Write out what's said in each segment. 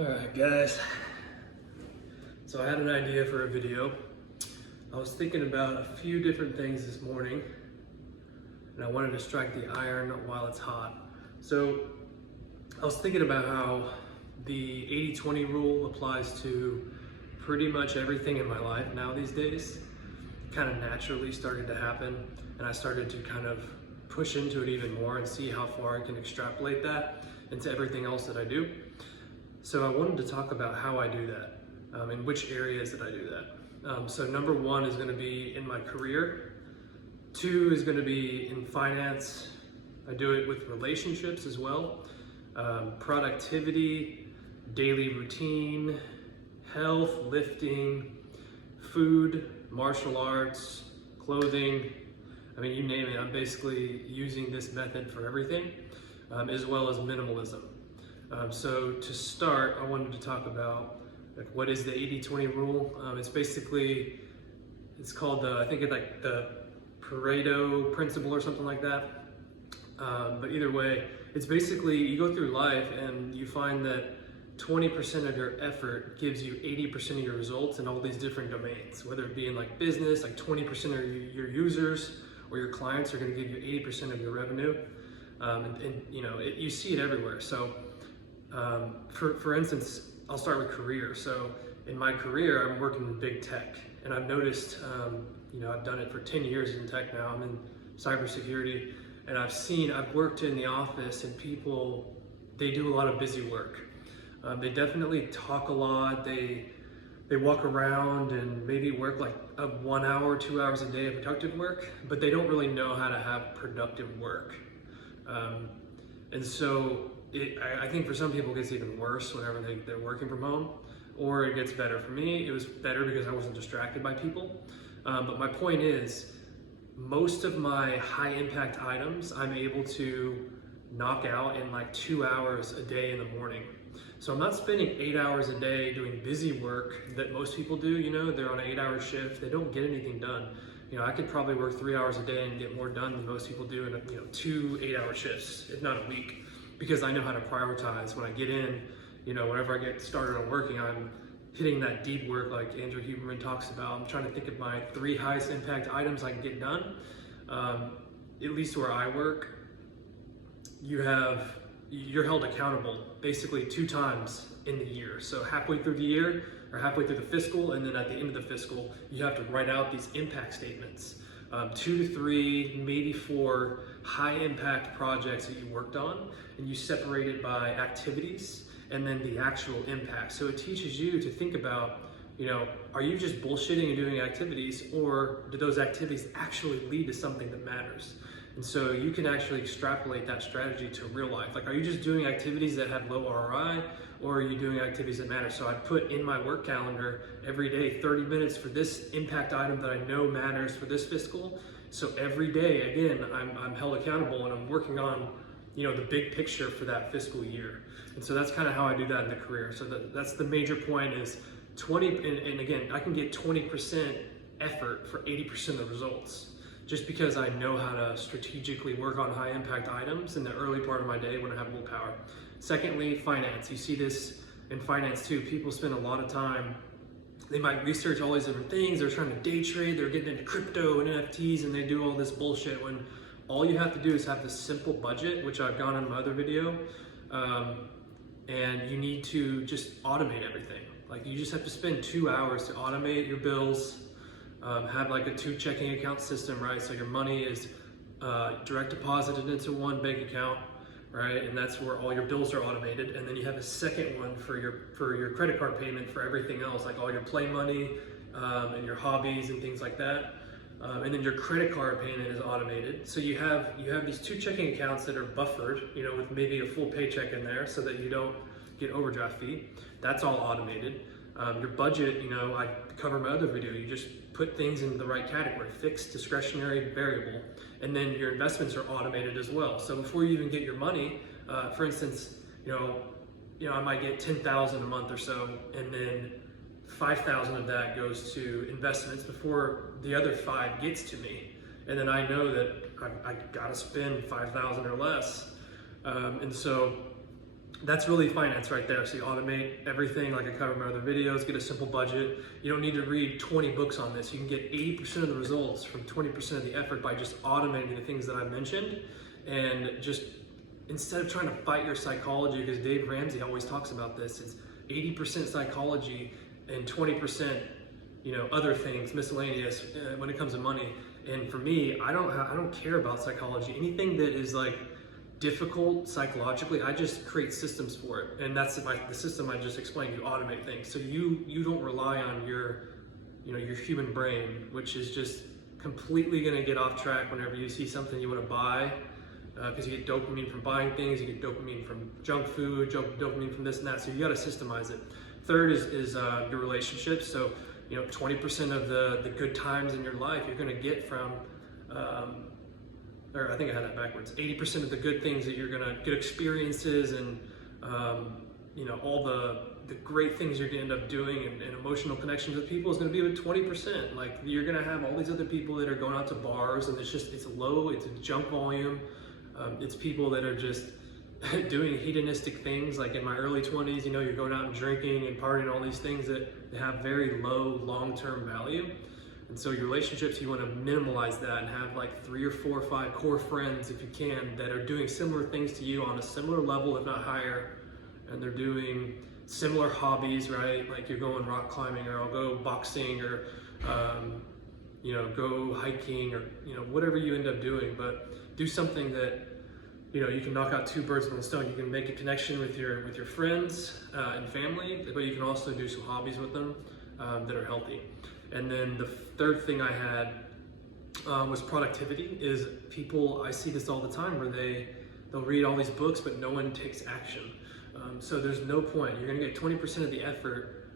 Alright guys, so I had an idea for a video. I was thinking about a few different things this morning and I wanted to strike the iron while it's hot. So I was thinking about how the 80-20 rule applies to pretty much everything in my life now these days. Kind of naturally started to happen, and I started to kind of push into it even more and see how far I can extrapolate that into everything else that I do. So I wanted to talk about how I do that, in which areas that I do that. So number one is going to be in my career. Two is going to be in finance. I do it with relationships as well. Productivity, daily routine, health, lifting, food, martial arts, clothing. I mean, you name it. I'm basically using this method for everything, as well as minimalism. So to start, I wanted to talk about what is the 80-20 rule. It's called I think it's like the Pareto principle or something like that. But either way, it's basically you go through life and you find that 20% of your effort gives you 80% of your results in all these different domains, whether it be in like business, like 20% of your users or your clients are going to give you 80% of your revenue. And you know, you see it everywhere. So for instance, I'll start with career. So in my career, I'm working in big tech, and I've noticed, I've done it for 10 years in tech now. I'm in cybersecurity, and I've worked in the office, and people, they do a lot of busy work. They definitely talk a lot. They walk around and maybe work like 1 hour, 2 hours a day of productive work, but they don't really know how to have productive work. And so I think for some people it gets even worse whenever they're working from home, or it gets better. For me, it was better because I wasn't distracted by people. But my point is, most of my high impact items I'm able to knock out in like 2 hours a day in the morning. So I'm not spending 8 hours a day doing busy work that most people do. They're on an 8-hour shift, they don't get anything done. I could probably work 3 hours a day and get more done than most people do in 2 8-hour shifts, if not a week, because I know how to prioritize. When I get in, whenever I get started on working, I'm hitting that deep work like Andrew Huberman talks about. I'm trying to think of my 3 highest impact items I can get done. At least where I work, you're held accountable basically 2 times in the year. So halfway through the year, or halfway through the fiscal, and then at the end of the fiscal, you have to write out these impact statements. 2 to 3, maybe 4 high impact projects that you worked on, and you separate it by activities and then the actual impact. So it teaches you to think about, are you just bullshitting and doing activities, or do those activities actually lead to something that matters? And so you can actually extrapolate that strategy to real life. Like, are you just doing activities that have low ROI, or are you doing activities that matter? So I put in my work calendar every day 30 minutes for this impact item that I know matters for this fiscal. So every day, again, I'm held accountable, and I'm working on the big picture for that fiscal year. And so that's kind of how I do that in the career. So that's the major point is 20, and again, I can get 20% effort for 80% of the results, just because I know how to strategically work on high impact items in the early part of my day when I have willpower. Secondly, finance. You see this in finance too. People spend a lot of time, they might research all these different things, they're trying to day trade, they're getting into crypto and NFTs, and they do all this bullshit when all you have to do is have this simple budget, which I've gone in my other video, and you need to just automate everything. Like, you just have to spend 2 hours to automate your bills, have like a 2 checking account system, right? So your money is direct deposited into one bank account, right? And that's where all your bills are automated. And then you have a second one for your credit card payment for everything else, like all your play money and your hobbies and things like that. And then your credit card payment is automated. So you have these 2 checking accounts that are buffered, with maybe a full paycheck in there so that you don't get overdraft fee. That's all automated. Your budget, I cover my other video, you just put things in the right category: fixed, discretionary, variable. And then your investments are automated as well. So before you even get your money, for instance, I might get 10,000 a month or so, and then 5,000 of that goes to investments before the other 5 gets to me. And then I know that I gotta spend 5,000 or less. And so that's really finance right there. So you automate everything like I covered in my other videos, get a simple budget. You don't need to read 20 books on this. You can get 80% of the results from 20% of the effort by just automating the things that I mentioned. And just instead of trying to fight your psychology, because Dave Ramsey always talks about this, it's 80% psychology and 20%, other things, miscellaneous when it comes to money. And for me, I don't care about psychology. Anything that is like difficult psychologically, I just create systems for it. And that's the system I just explained. You automate things. So you don't rely on your human brain, which is just completely going to get off track whenever you see something you want to buy, because you get dopamine from buying things, you get dopamine from junk food, dopamine from this and that. So you got to systemize it. Third is your relationships. So 20% of the good times in your life you're going to get from, or I think I had that backwards. 80% of the good things that you're going to get, experiences and all the great things you're going to end up doing and emotional connections with people is going to be with 20%. Like you're going to have all these other people that are going out to bars and it's low, it's a junk volume. It's people that are just doing hedonistic things. Like in my early 20s, you're going out and drinking and partying, all these things that have very low long-term value. And so your relationships, you want to minimalize that and have like 3 or 4 or 5 core friends, if you can, that are doing similar things to you on a similar level, if not higher. And they're doing similar hobbies, right? Like you're going rock climbing, or I'll go boxing, or go hiking, or whatever you end up doing. But do something that you can knock out 2 birds with one stone. You can make a connection with your friends and family, but you can also do some hobbies with them that are healthy. And then the third thing I had was productivity. Is people, I see this all the time, where they'll read all these books, but no one takes action. So there's no point. You're gonna get 20% of the effort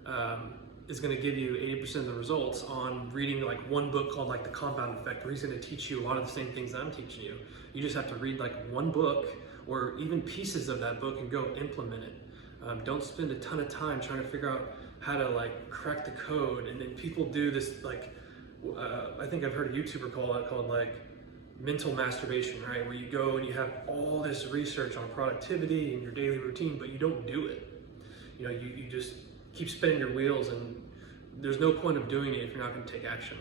is gonna give you 80% of the results on reading like one book called like The Compound Effect, where he's gonna teach you a lot of the same things that I'm teaching you. You just have to read like one book or even pieces of that book and go implement it. Don't spend a ton of time trying to figure out how to like crack the code. And then people do this like, I think I've heard a YouTuber called like mental masturbation, right? Where you go and you have all this research on productivity and your daily routine, but you don't do it. You just keep spinning your wheels, and there's no point of doing it if you're not going to take action.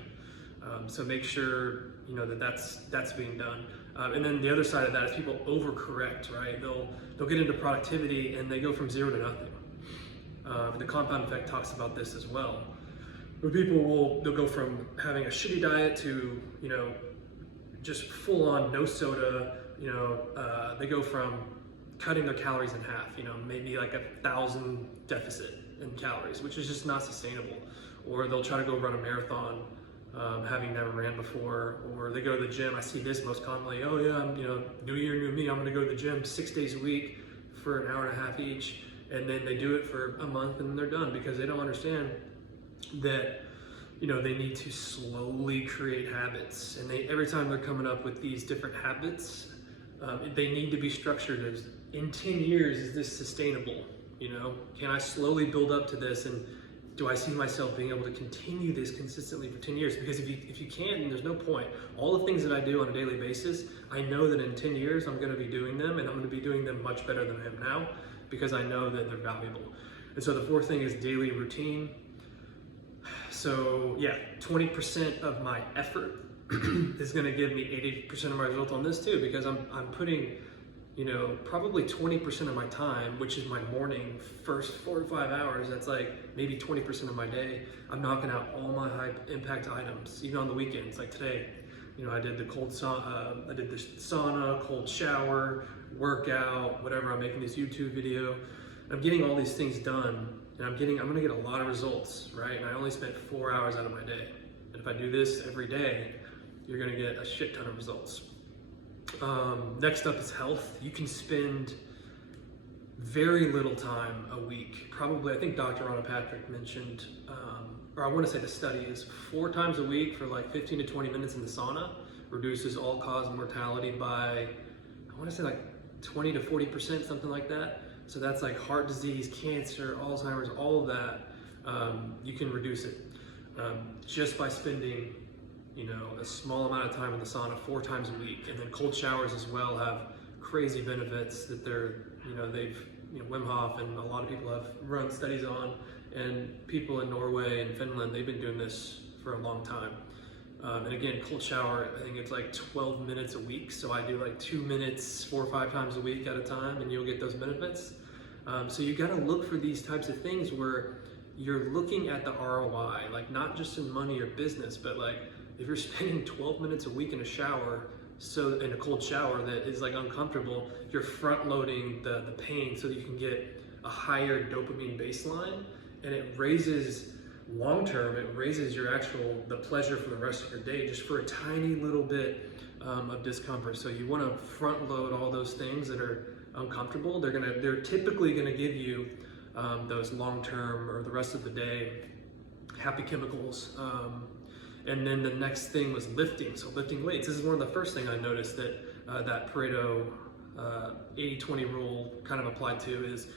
So make sure that's being done. And then the other side of that is people overcorrect, right? They'll get into productivity and they go from 0 to nothing. The Compound Effect talks about this as well, where they'll go from having a shitty diet to just full on no soda. They go from cutting their calories in half, maybe like 1,000 deficit in calories, which is just not sustainable. Or they'll try to go run a marathon, having never ran before. Or they go to the gym. I see this most commonly. Oh yeah, new year, new me. I'm going to go to the gym 6 days a week for an hour and a half each. And then they do it for a month and they're done, because they don't understand that they need to slowly create habits. And every time they're coming up with these different habits, they need to be structured as, in 10 years, is this sustainable? Can I slowly build up to this? And do I see myself being able to continue this consistently for 10 years? Because if you can't, then there's no point. All the things that I do on a daily basis, I know that in 10 years, I'm going to be doing them, and I'm going to be doing them much better than I am now, because I know that they're valuable. And so the fourth thing is daily routine. So yeah, 20% of my effort is going to give me 80% of my results on this too, because I'm putting probably 20% of my time, which is my morning first 4 to 5 hours. That's like maybe 20% of my day. I'm knocking out all my high impact items, even on the weekends. Like today, I did the I did the sauna, cold shower, workout, whatever. I'm making this YouTube video. I'm getting all these things done, and I'm gonna get a lot of results, right? And I only spent 4 hours out of my day. And if I do this every day, you're gonna get a shit ton of results. Next up is health. You can spend very little time a week. Probably, I think Dr. Ronna Patrick mentioned, or I want to say the study is 4 times a week for like 15 to 20 minutes in the sauna reduces all-cause mortality by, I want to say like 20 to 40%, something like that. So that's like heart disease, cancer, Alzheimer's, all of that. You can reduce it just by spending a small amount of time in the sauna 4 times a week. And then cold showers as well have crazy benefits that Wim Hof and a lot of people have run studies on, and people in Norway and Finland, they've been doing this for a long time. And again, cold shower, I think it's like 12 minutes a week. So I do like 2 minutes, 4 or 5 times a week at a time, and you'll get those benefits. So you gotta look for these types of things where you're looking at the ROI, like not just in money or business, but like if you're spending 12 minutes a week in a shower, so in a cold shower that is like uncomfortable, you're front loading the pain so that you can get a higher dopamine baseline, and it raises long term, it raises the pleasure for the rest of your day just for a tiny little bit of discomfort. So you want to front load all those things that are uncomfortable. They're typically gonna give you those long term or the rest of the day happy chemicals. And then the next thing was lifting. So lifting weights. This is one of the first things I noticed that that Pareto 80-20 rule kind of applied to is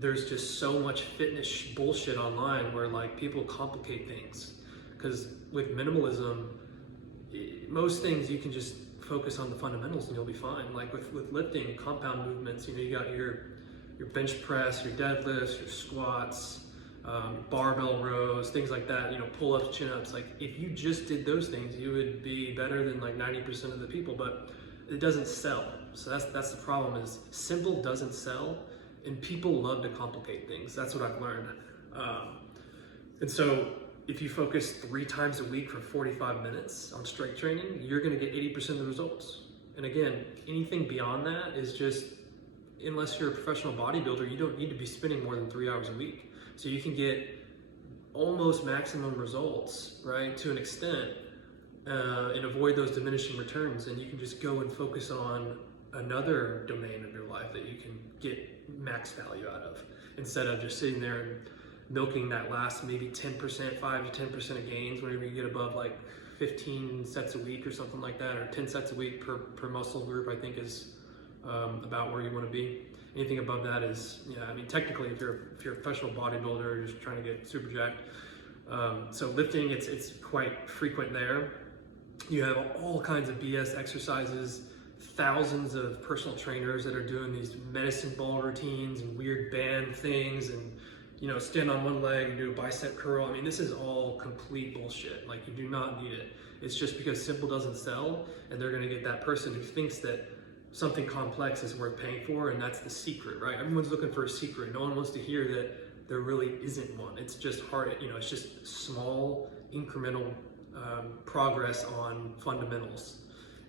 there's just so much fitness bullshit online where like people complicate things. Because with minimalism, most things you can just focus on the fundamentals and you'll be fine. Like with lifting, compound movements, you got your bench press, your deadlifts, your squats, barbell rows, things like that, pull-ups, chin-ups. Like if you just did those things, you would be better than like 90% of the people, but it doesn't sell. So that's the problem, is simple doesn't sell, and people love to complicate things. That's what I've learned. And so if you focus 3 times a week for 45 minutes on strength training, you're gonna get 80% of the results. And again, anything beyond that is just, unless you're a professional bodybuilder, you don't need to be spending more than 3 hours a week. So you can get almost maximum results, right, to an extent, and avoid those diminishing returns. And you can just go and focus on another domain of your life that you can get max value out of, instead of just sitting there and milking that last maybe 10%, 5 to 10% of gains whenever you get above like 15 sets a week or something like that, or 10 sets a week per muscle group, I think is about where you want to be. Anything above that is, technically if you're a professional bodybuilder, you're just trying to get super jacked. So lifting, it's quite frequent there. You have all kinds of BS exercises, thousands of personal trainers that are doing these medicine ball routines and weird band things, and stand on one leg and do a bicep curl. This is all complete bullshit. Like, you do not need it. It's just because simple doesn't sell, and they're gonna get that person who thinks that something complex is worth paying for, and that's the secret, right? Everyone's looking for a secret. No one wants to hear that there really isn't one. It's just hard, it's just small incremental progress on fundamentals.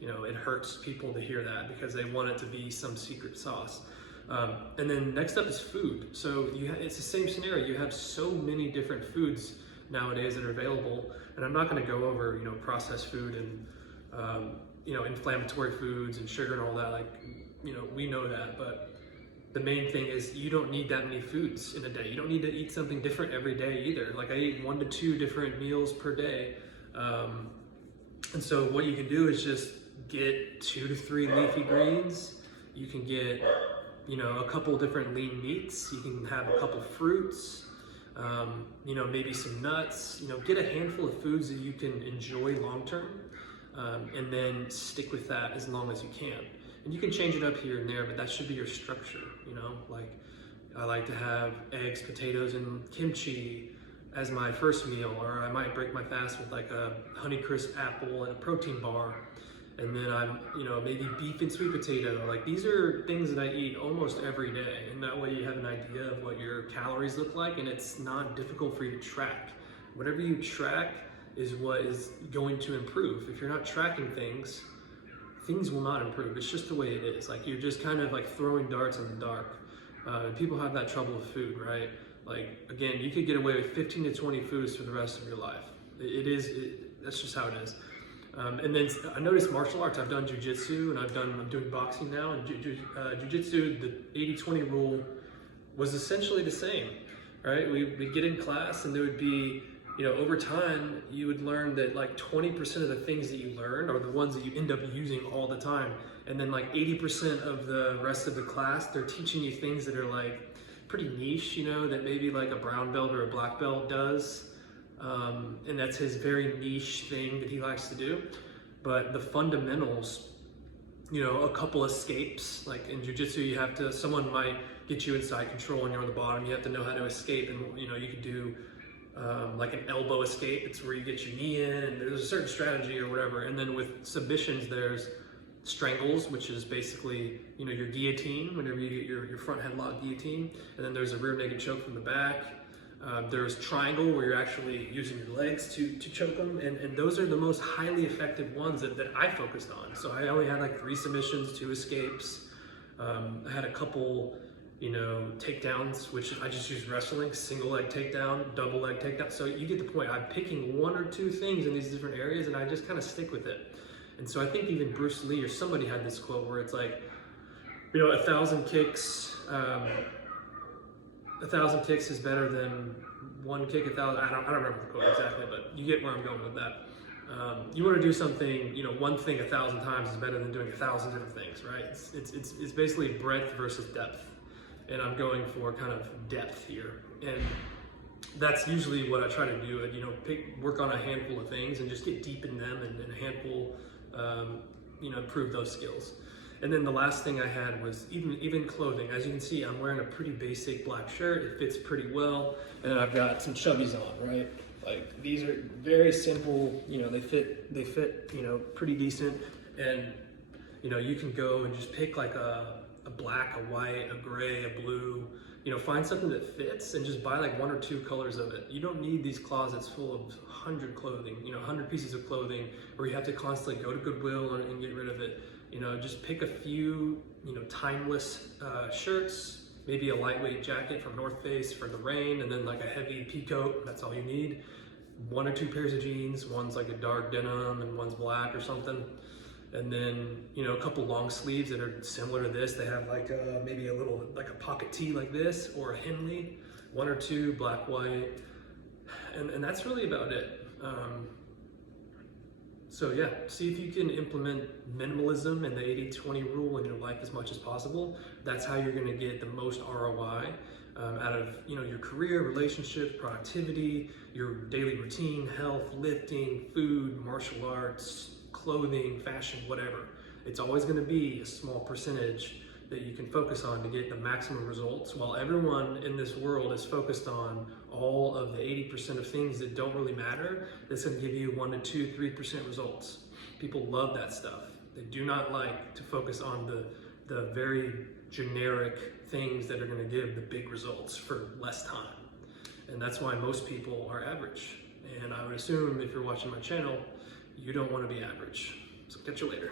It hurts people to hear that because they want it to be some secret sauce. And then next up is food. So it's the same scenario. You have so many different foods nowadays that are available, and I'm not going to go over processed food and inflammatory foods and sugar and all that. Like, we know that, but the main thing is you don't need that many foods in a day. You don't need to eat something different every day either. Like, I eat 1 to 2 different meals per day. And so what you can do is just get 2 to 3 leafy greens. You can get, a couple different lean meats. You can have a couple fruits, maybe some nuts. Get a handful of foods that you can enjoy long-term, and then stick with that as long as you can. And you can change it up here and there, but that should be your structure. Like, I like to have eggs, potatoes, and kimchi as my first meal, or I might break my fast with like a Honeycrisp apple and a protein bar. And then I'm, maybe beef and sweet potato. Like, these are things that I eat almost every day. And that way you have an idea of what your calories look like, and it's not difficult for you to track. Whatever you track is what is going to improve. If you're not tracking things, things will not improve. It's just the way it is. Like, you're just kind of like throwing darts in the dark. And people have that trouble with food, right? Like, again, you could get away with 15 to 20 foods for the rest of your life. That's just how it is. And then I noticed martial arts. I've done jujitsu, and I'm doing boxing now. And jujitsu, the 80-20 rule was essentially the same, right? We'd get in class, and there would be, over time, you would learn that like 20% of the things that you learn are the ones that you end up using all the time. And then like 80% of the rest of the class, they're teaching you things that are like pretty niche, that maybe like a brown belt or a black belt does. And that's his very niche thing that he likes to do. But the fundamentals, a couple escapes. Like in jiu-jitsu, someone might get you inside control and you're on the bottom. You have to know how to escape, and you could do like an elbow escape. It's where you get your knee in, and there's a certain strategy or whatever. And then with submissions, there's strangles, which is basically your guillotine, whenever you get your front headlock guillotine. And then there's a rear naked choke from the back. There's triangle, where you're actually using your legs to choke them, and those are the most highly effective ones that I focused on. So I only had like 3 submissions, 2 escapes. I had a couple takedowns, which I just used wrestling, single leg takedown, double leg takedown. So you get the point. I'm picking 1 or 2 things in these different areas, and I just kind of stick with it. And so I think even Bruce Lee or somebody had this quote where it's like, 1,000 kicks, 1,000 kicks is better than 1 kick 1,000. I don't remember the quote exactly, but you get where I'm going with that. You want to do something, 1 thing 1,000 times is better than doing 1,000 different things, right? It's basically breadth versus depth, and I'm going for kind of depth here, and that's usually what I try to do. Work on a handful of things and just get deep in them, and a handful, improve those skills. And then the last thing I had was even clothing. As you can see, I'm wearing a pretty basic black shirt. It fits pretty well, and then I've got some chubbies on, right? Like these are very simple. They fit, pretty decent. And you can go and just pick like a black, a white, a gray, a blue. Find something that fits and just buy like 1 or 2 colors of it. You don't need these closets full of 100 clothing, 100 pieces of clothing, where you have to constantly go to Goodwill and get rid of it. Just pick a few, timeless shirts, maybe a lightweight jacket from North Face for the rain, and then like a heavy pea coat. That's all you need. 1 or 2 pairs of jeans. One's like a dark denim and one's black or something. And then, a couple long sleeves that are similar to this. They have like maybe a little, like a pocket tee like this, or a Henley. 1 or 2, black, white. And that's really about it. So yeah, see if you can implement minimalism and the 80-20 rule in your life as much as possible. That's how you're gonna get the most ROI out of your career, relationships, productivity, your daily routine, health, lifting, food, martial arts, clothing, fashion, whatever. It's always gonna be a small percentage that you can focus on to get the maximum results, while everyone in this world is focused on all of the 80% of things that don't really matter. That's going to give you 1 to 2, 3% results. People love that stuff. They do not like to focus on the very generic things that are going to give the big results for less time. And that's why most people are average. And I would assume if you're watching my channel, you don't want to be average. So catch you later.